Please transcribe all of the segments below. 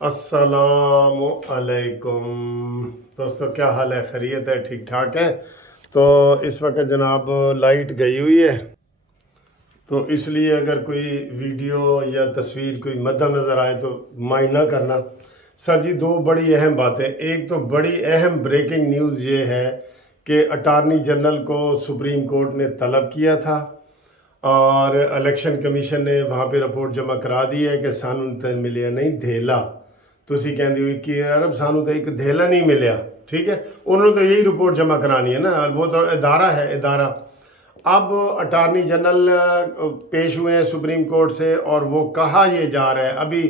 السلام علیکم دوستو، کیا حال ہے؟ خیریت ہے؟ ٹھیک ٹھاک ہے؟ تو اس وقت جناب لائٹ گئی ہوئی ہے، تو اس لیے اگر کوئی ویڈیو یا تصویر کوئی مدھم نظر آئے تو مائنڈ نہ کرنا۔ سر جی، دو بڑی اہم باتیں۔ ایک تو بڑی اہم بریکنگ نیوز یہ ہے کہ اٹارنی جنرل کو سپریم کورٹ نے طلب کیا تھا اور الیکشن کمیشن نے وہاں پہ رپورٹ جمع کرا دی ہے کہ سانوں تے ملیا نہیں دھیلا۔ تسی کہندے ہوئی کہ عرب سانوں تے ایک دھیلا نہیں ملیا، ٹھیک ہے؟ انہوں نے تو یہی رپورٹ جمع کرانی ہے نا، وہ تو ادارہ ہے، ادارہ۔ اب اٹارنی جنرل پیش ہوئے ہیں سپریم کورٹ سے، اور وہ کہا یہ جا رہا ہے، ابھی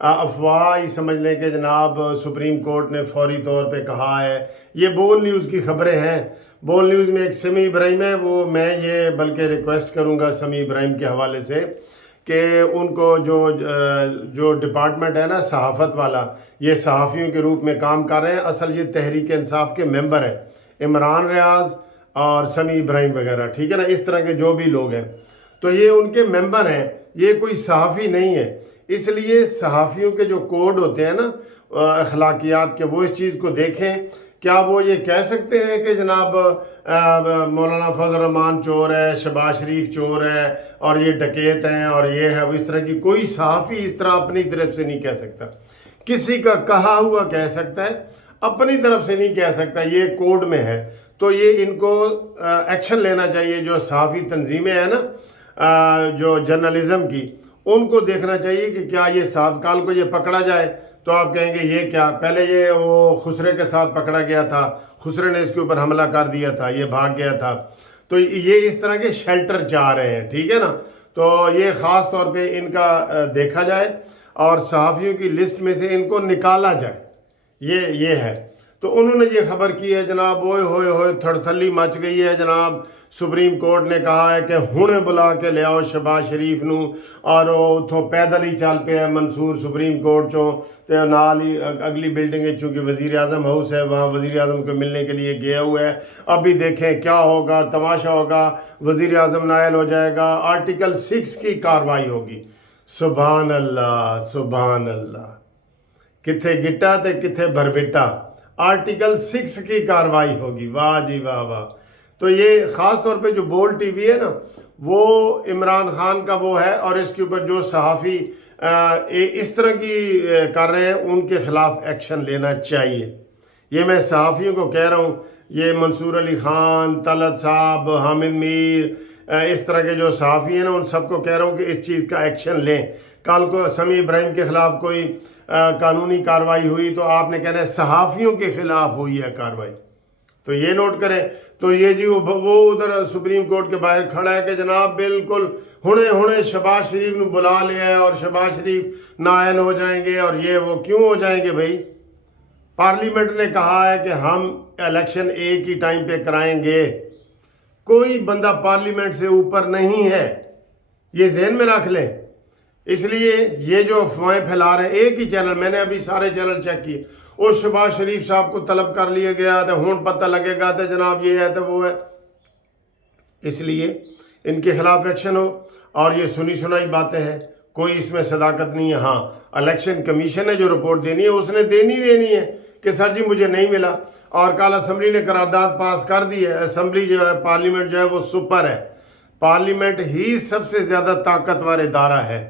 افواہ ہی سمجھ لیں کہ جناب سپریم کورٹ نے فوری طور پہ کہا ہے۔ یہ بول نیوز کی خبریں ہیں۔ بول نیوز میں ایک سمیع ابراہیم ہے، وہ میں یہ بلکہ ریکویسٹ کروں گا سمیع ابراہیم کے حوالے سے کہ ان کو جو ڈپارٹمنٹ ہے نا صحافت والا، یہ صحافیوں کے روپ میں کام کر رہے ہیں، اصل یہ تحریک انصاف کے ممبر ہیں، عمران ریاض اور سمیع ابراہیم وغیرہ، ٹھیک ہے نا، اس طرح کے جو بھی لوگ ہیں، تو یہ ان کے ممبر ہیں، یہ کوئی صحافی نہیں ہے۔ اس لیے صحافیوں کے جو کوڈ ہوتے ہیں نا اخلاقیات کے، وہ اس چیز کو دیکھیں۔ کیا وہ یہ کہہ سکتے ہیں کہ جناب مولانا فضل الرحمان چور ہے، شہباز شریف چور ہے اور یہ ڈکیت ہیں اور یہ ہے وہ؟ اس طرح کی کوئی صحافی اس طرح اپنی طرف سے نہیں کہہ سکتا۔ کسی کا کہا ہوا کہہ سکتا ہے، اپنی طرف سے نہیں کہہ سکتا، یہ کوڈ میں ہے۔ تو یہ ان کو ایکشن لینا چاہیے، جو صحافی تنظیمیں ہیں نا جو جرنلزم کی، ان کو دیکھنا چاہیے کہ کیا یہ صاحب کال کو یہ پکڑا جائے تو آپ کہیں گے یہ کیا؟ پہلے یہ وہ خسرے کے ساتھ پکڑا گیا تھا، خسرے نے اس کے اوپر حملہ کر دیا تھا، یہ بھاگ گیا تھا، تو یہ اس طرح کے شیلٹر چاہ رہے ہیں، ٹھیک ہے نا؟ تو یہ خاص طور پہ ان کا دیکھا جائے اور صحافیوں کی لسٹ میں سے ان کو نکالا جائے، یہ ہے۔ تو انہوں نے یہ خبر کی ہے جناب، اوئے ہوئے ہوئے تھڑتھلی مچ گئی ہے جناب۔ سپریم کورٹ نے کہا ہے کہ ہنے بلا کے لے آؤ شہباز شریف نو، اور اتھوں پیدل ہی چل پہ ہے منصور سپریم کورٹ چوں، تے نال ہی اگلی بلڈنگ ہے، چونکہ وزیر اعظم ہاؤس ہے، وہاں وزیر اعظم کو ملنے کے لیے گیا ہوا ہے۔ اب بھی دیکھیں کیا ہوگا، تماشا ہوگا، وزیر اعظم نائل ہو جائے گا، آرٹیکل 6 کی کاروائی ہوگی۔ سبحان اللہ، سبحان اللہ، کتھے گٹا تے کتھے بھربٹا، آرٹیکل 6 کی کاروائی ہوگی۔ واہ جی واہ واہ۔ تو یہ خاص طور پہ جو بول ٹی وی ہے نا، وہ عمران خان کا وہ ہے، اور اس کے اوپر جو صحافی اس طرح کی کر رہے ہیں ان کے خلاف ایکشن لینا چاہیے۔ یہ میں صحافیوں کو کہہ رہا ہوں، یہ منصور علی خان، طلعت صاحب، حامد میر، اس طرح کے جو صحافی ہیں نا، ان سب کو کہہ رہا ہوں کہ اس چیز کا ایکشن لیں۔ کل کو سمیع ابراہیم کے خلاف کوئی قانونی کاروائی ہوئی تو آپ نے کہنا ہے صحافیوں کے خلاف ہوئی ہے کاروائی، تو یہ نوٹ کریں۔ تو یہ جی وہ ادھر سپریم کورٹ کے باہر کھڑا ہے کہ جناب بالکل ہنے شہباز شریف نو بلا لیا ہے اور شہباز شریف نائل ہو جائیں گے، اور یہ وہ کیوں ہو جائیں گے بھائی؟ پارلیمنٹ نے کہا ہے کہ ہم الیکشن ایک ہی ٹائم پہ کرائیں گے، کوئی بندہ پارلیمنٹ سے اوپر نہیں ہے، یہ ذہن میں رکھ لیں۔ اس لیے یہ جو افواہیں پھیلا رہے ہیں، ایک ہی چینل، میں نے ابھی سارے چینل چیک کیے، اور شہباز شریف صاحب کو طلب کر لیا گیا تو ہون پتہ لگے گا تو جناب یہ ہے تو وہ ہے۔ اس لیے ان کے خلاف ایکشن ہو، اور یہ سنی سنائی باتیں ہیں، کوئی اس میں صداقت نہیں ہے۔ ہاں، الیکشن کمیشن نے جو رپورٹ دینی ہے اس نے دینی ہے کہ سر جی مجھے نہیں ملا، اور کل اسمبلی نے قرارداد پاس کر دی ہے۔ اسمبلی جو ہے، پارلیمنٹ جو ہے وہ سپر ہے، پارلیمنٹ ہی سب سے زیادہ طاقتور ادارہ ہے۔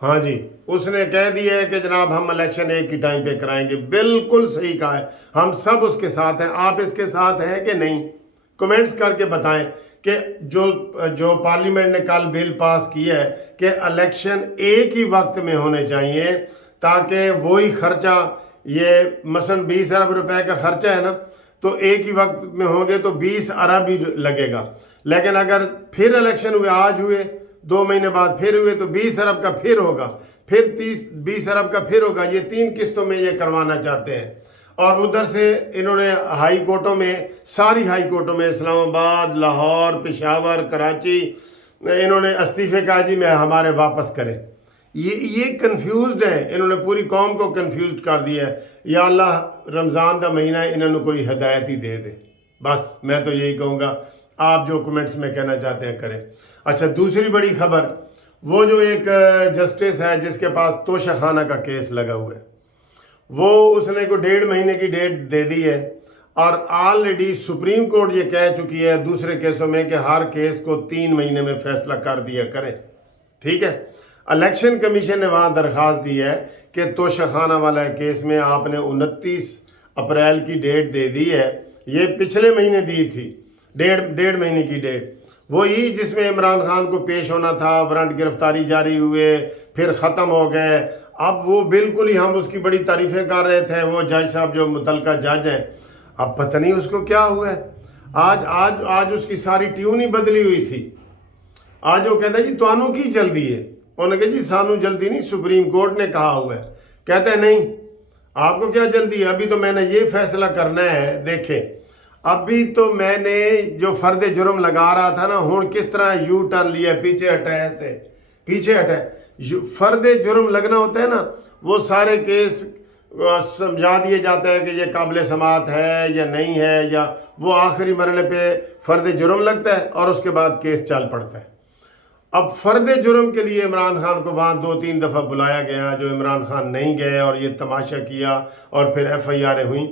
ہاں جی، اس نے کہہ دیا ہے کہ جناب ہم الیکشن ایک ہی ٹائم پہ کرائیں گے، بالکل صحیح کہا ہے، ہم سب اس کے ساتھ ہیں۔ آپ اس کے ساتھ ہیں کہ نہیں؟ کمنٹس کر کے بتائیں کہ جو پارلیمنٹ نے کل بل پاس کیا ہے کہ الیکشن ایک ہی وقت میں ہونے چاہیے، تاکہ وہی خرچہ، یہ مثلا 20 ارب روپے کا خرچہ ہے نا، تو ایک ہی وقت میں ہوں گے تو 20 ارب ہی لگے گا۔ لیکن اگر پھر الیکشن ہوئے، آج ہوئے، 2 مہینے بعد پھر ہوئے، تو 20 ارب کا پھر ہوگا، پھر 20 ارب کا پھر ہوگا۔ یہ 3 قسطوں میں یہ کروانا چاہتے ہیں۔ اور ادھر سے انہوں نے ہائی کورٹوں میں، ساری ہائی کورٹوں میں، اسلام آباد، لاہور، پشاور، کراچی، انہوں نے استعفے کہا جی میں ہمارے واپس کریں۔ یہ کنفیوزڈ ہے، انہوں نے پوری قوم کو کنفیوزڈ کر دیا ہے۔ یا اللہ رمضان دا مہینہ ہے، انہوں نے کوئی ہدایت ہی دے دے، بس میں تو یہی کہوں گا۔ آپ جو کمنٹس میں کہنا چاہتے ہیں کریں۔ اچھا، دوسری بڑی خبر، وہ جو ایک جسٹس ہے جس کے پاس توشہ خانہ کا کیس لگا ہوا ہے، وہ اس نے کو 1.5 مہینے کی ڈیٹ دے دی ہے، اور آلریڈی سپریم کورٹ یہ کہہ چکی ہے دوسرے کیسوں میں کہ ہر کیس کو 3 مہینے میں فیصلہ کر دیا کریں، ٹھیک ہے۔ الیکشن کمیشن نے وہاں درخواست دی ہے کہ توشہ خانہ والا کیس میں آپ نے 29 اپریل کی ڈیٹ دے دی ہے، یہ پچھلے مہینے دی تھی، 1.5 مہینے کی ڈیٹ، وہی جس میں عمران خان کو پیش ہونا تھا، وارنٹ گرفتاری جاری ہوئے، پھر ختم ہو گئے۔ اب وہ بالکل ہی ہم اس کی بڑی تعریفیں کر رہے تھے، وہ جج صاحب جو متعلقہ جج ہیں، اب پتہ نہیں اس کو کیا ہوا ہے۔ آج اس کی ساری ٹیون ہی بدلی ہوئی تھی۔ آج وہ کہتا ہے جی توانوں کی جلدی ہے، انہوں نے کہا جی سانو جلدی نہیں، سپریم کورٹ نے کہا ہوا ہے۔ کہتے ہیں نہیں آپ کو کیا جلدی ہے، ابھی تو میں نے یہ فیصلہ کرنا ہے۔ دیکھیں ابھی تو میں نے جو فرد جرم لگا رہا تھا نا، ہوں کس طرح یو ٹرن لیا، پیچھے ہٹا ہے، ایسے پیچھے ہٹا ہے۔ فرد جرم لگنا ہوتا ہے نا، وہ سارے کیس سمجھا دیے جاتا ہے کہ یہ قابل سماعت ہے یا نہیں ہے، یا وہ آخری مرحلے پہ فرد جرم لگتا ہے اور اس کے بعد کیس چل پڑتا ہے۔ اب فرد جرم کے لیے عمران خان کو وہاں 2-3 دفعہ بلایا گیا، جو عمران خان نہیں گئے اور یہ تماشا کیا اور پھر ایف آئی آریں ہوئیں۔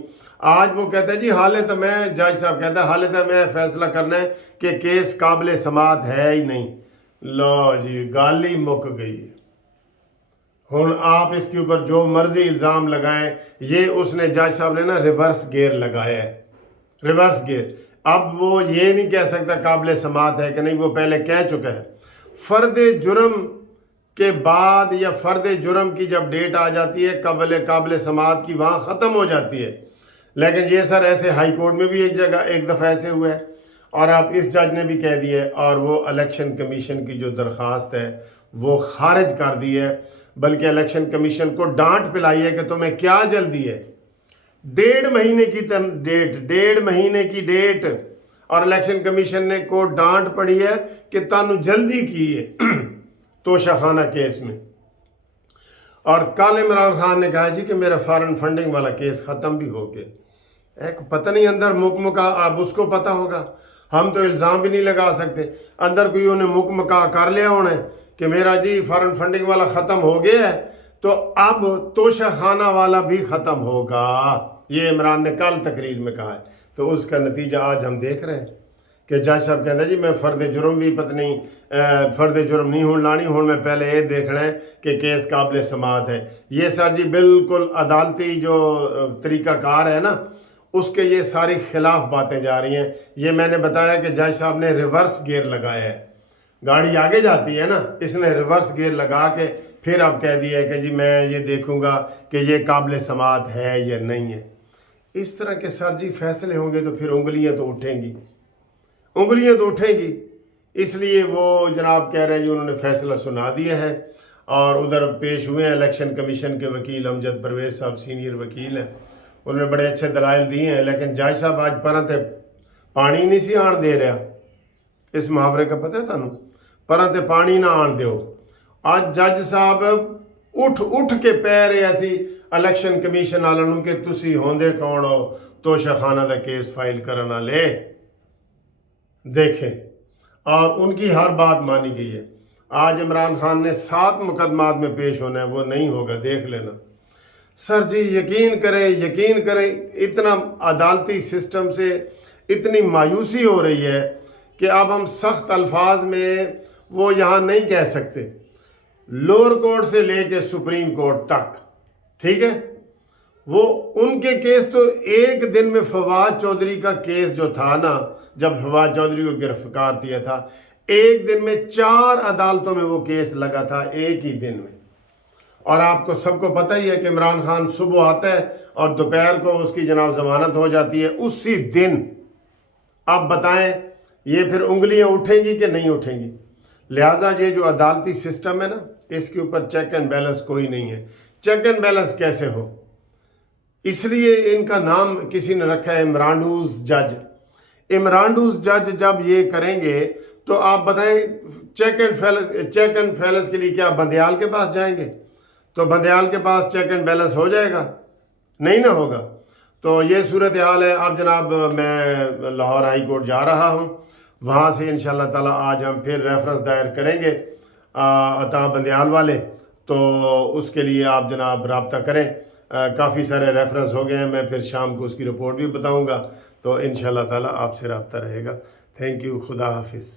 آج وہ کہتا ہے جی حالت میں، جج صاحب کہتا ہے حالت میں فیصلہ کرنا ہے کہ کیس قابل سماعت ہے ہی نہیں۔ لو جی گالی مک گئی ہے۔ ہوں آپ اس کے اوپر جو مرضی الزام لگائیں، یہ اس نے جج صاحب نے نا ریورس گیئر لگایا ہے، ریورس گیئر۔ اب وہ یہ نہیں کہہ سکتا قابل سماعت ہے کہ نہیں، وہ پہلے کہہ چکا ہے۔ فرد جرم کے بعد یا فرد جرم کی جب ڈیٹ آ جاتی ہے قابل سماعت کی، وہاں ختم ہو جاتی ہے۔ لیکن یہ سر ایسے ہائی کورٹ میں بھی ایک دفعہ ایسے ہوئے، اور اب اس جج نے بھی کہہ دی ہے، اور وہ الیکشن کمیشن کی جو درخواست ہے وہ خارج کر دی ہے، بلکہ الیکشن کمیشن کو ڈانٹ پلائی ہے کہ تمہیں کیا جلدی ہے، 1.5 مہینے کی ڈیٹ، 1.5 مہینے کی ڈیٹ، اور الیکشن کمیشن نے کو ڈانٹ پڑی ہے کہ تانوں جلدی کی ہے توشہ خانہ کیس میں۔ اور کل عمران خان نے کہا جی کہ میرا فارن فنڈنگ والا کیس ختم بھی ہو گیا۔ ایک پتہ نہیں اندر مکمکا، اب اس کو پتہ ہوگا، ہم تو الزام بھی نہیں لگا سکتے۔ اندر کوئی انہیں مکمکا کر لیا ہونا ہے کہ میرا جی فارن فنڈنگ والا ختم ہو گیا ہے، تو اب توشہ خانہ والا بھی ختم ہوگا، یہ عمران نے کل تقریر میں کہا ہے۔ تو اس کا نتیجہ آج ہم دیکھ رہے ہیں کہ جج صاحب کہتا ہے جی میں فرد جرم بھی پتہ نہیں، فرد جرم نہیں ہوں لانی، ہوں میں پہلے یہ دیکھنا ہے کہ کیس قابل سماعت ہے۔ یہ سر جی بالکل عدالتی جو طریقہ کار ہے نا، اس کے یہ ساری خلاف باتیں جا رہی ہیں۔ یہ میں نے بتایا کہ جج صاحب نے ریورس گیئر لگایا ہے، گاڑی آگے جاتی ہے نا، اس نے ریورس گیئر لگا کے پھر اب کہہ دیا ہے کہ جی میں یہ دیکھوں گا کہ یہ قابل سماعت ہے یا نہیں ہے۔ اس طرح کے سر جی فیصلے ہوں گے تو پھر انگلیاں تو اٹھیں گی، انگلیاں تو اٹھیں گی۔ اس لیے وہ جناب کہہ رہے ہیں جی انہوں نے فیصلہ سنا دیا ہے، اور ادھر پیش ہوئے ہیں الیکشن کمیشن کے وکیل امجد پرویز صاحب، سینئر وکیل ہیں، انہوں نے بڑے اچھے دلائل دیے ہیں، لیکن جج صاحب آج پراں تے پانی نہیں سی آن دے رہا۔ اس محاورے کا پتہ ہے تانوں، پراں تے پانی نہ آن دیو۔ آج جج صاحب اٹھ کے پہ رہے سی الیکشن کمیشن والوں کہ تسی ہوندے کون ہو توشہ خانہ دا کیس فائل کرنا لے، دیکھیں، اور ان کی ہر بات مانی گئی ہے۔ آج عمران خان نے 7 مقدمات میں پیش ہونا ہے، وہ نہیں ہوگا، دیکھ لینا۔ سر جی یقین کریں، اتنا عدالتی سسٹم سے اتنی مایوسی ہو رہی ہے کہ اب ہم سخت الفاظ میں وہ یہاں نہیں کہہ سکتے۔ لوور کورٹ سے لے کے سپریم کورٹ تک، ٹھیک ہے، وہ ان کے کیس تو ایک دن میں فواد چودھری کا کیس جو تھا نا، جب فواد چودھری کو گرفتار کیا تھا، ایک دن میں 4 عدالتوں میں وہ کیس لگا تھا، ایک ہی دن میں۔ اور آپ کو سب کو پتہ ہی ہے کہ عمران خان صبح آتا ہے اور دوپہر کو اس کی جناب ضمانت ہو جاتی ہے اسی دن۔ آپ بتائیں یہ پھر انگلیاں اٹھیں گی کہ نہیں اٹھیں گی؟ لہٰذا یہ جو عدالتی سسٹم ہے نا، اس کے اوپر چیک اینڈ بیلنس کوئی نہیں ہے۔ چیک اینڈ بیلنس کیسے ہو؟ اس لیے ان کا نام کسی نے رکھا ہے عمرانڈوز جج۔ عمرانڈوز جج جب یہ کریں گے تو آپ بتائیں چیک اینڈ بیلنس کے لیے کیا بندیال کے پاس جائیں گے؟ تو بندیال کے پاس چیک اینڈ بیلنس ہو جائے گا؟ نہیں نہ ہوگا۔ تو یہ صورتحال ہے۔ اب جناب میں لاہور ہائی کورٹ جا رہا ہوں، وہاں سے انشاءاللہ تعالی آج ہم پھر ریفرنس دائر کریں گے عطا بندیال والے، تو اس کے لیے آپ جناب رابطہ کریں۔ کافی سارے ریفرنس ہو گئے ہیں. میں پھر شام کو اس کی رپورٹ بھی بتاؤں گا. تو انشاءاللہ تعالیٰ آپ سے رابطہ رہے گا. Thank you. خدا حافظ.